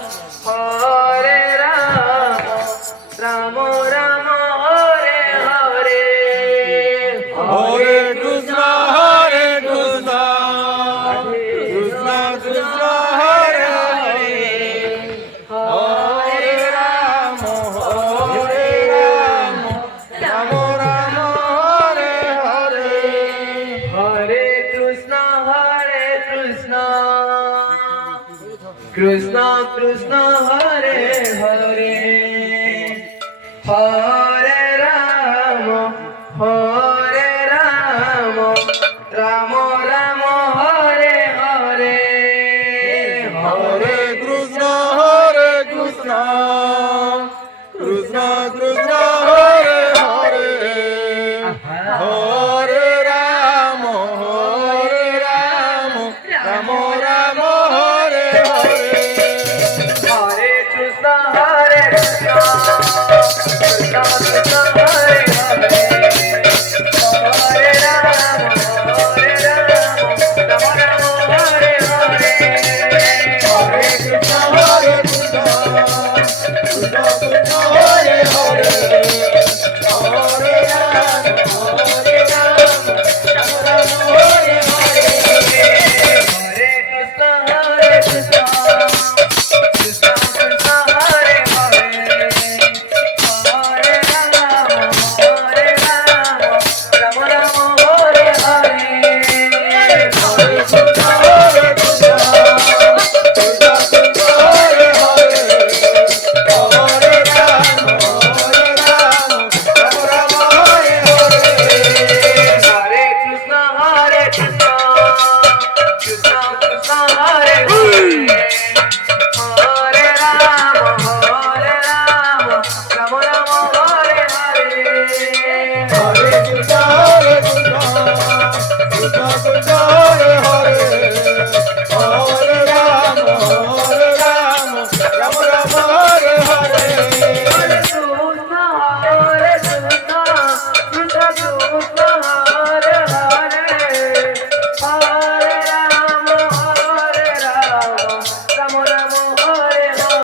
Hare Ram Ram Ram Hare Hare Hare Krishna Krishna Krishna Hare Hare Hare Ram Ram Ram Hare Hare Hare Krishna Krishna Krishna Hare Hare Hare Ram Ram Ram Hare Hare Hare Krishna Krishna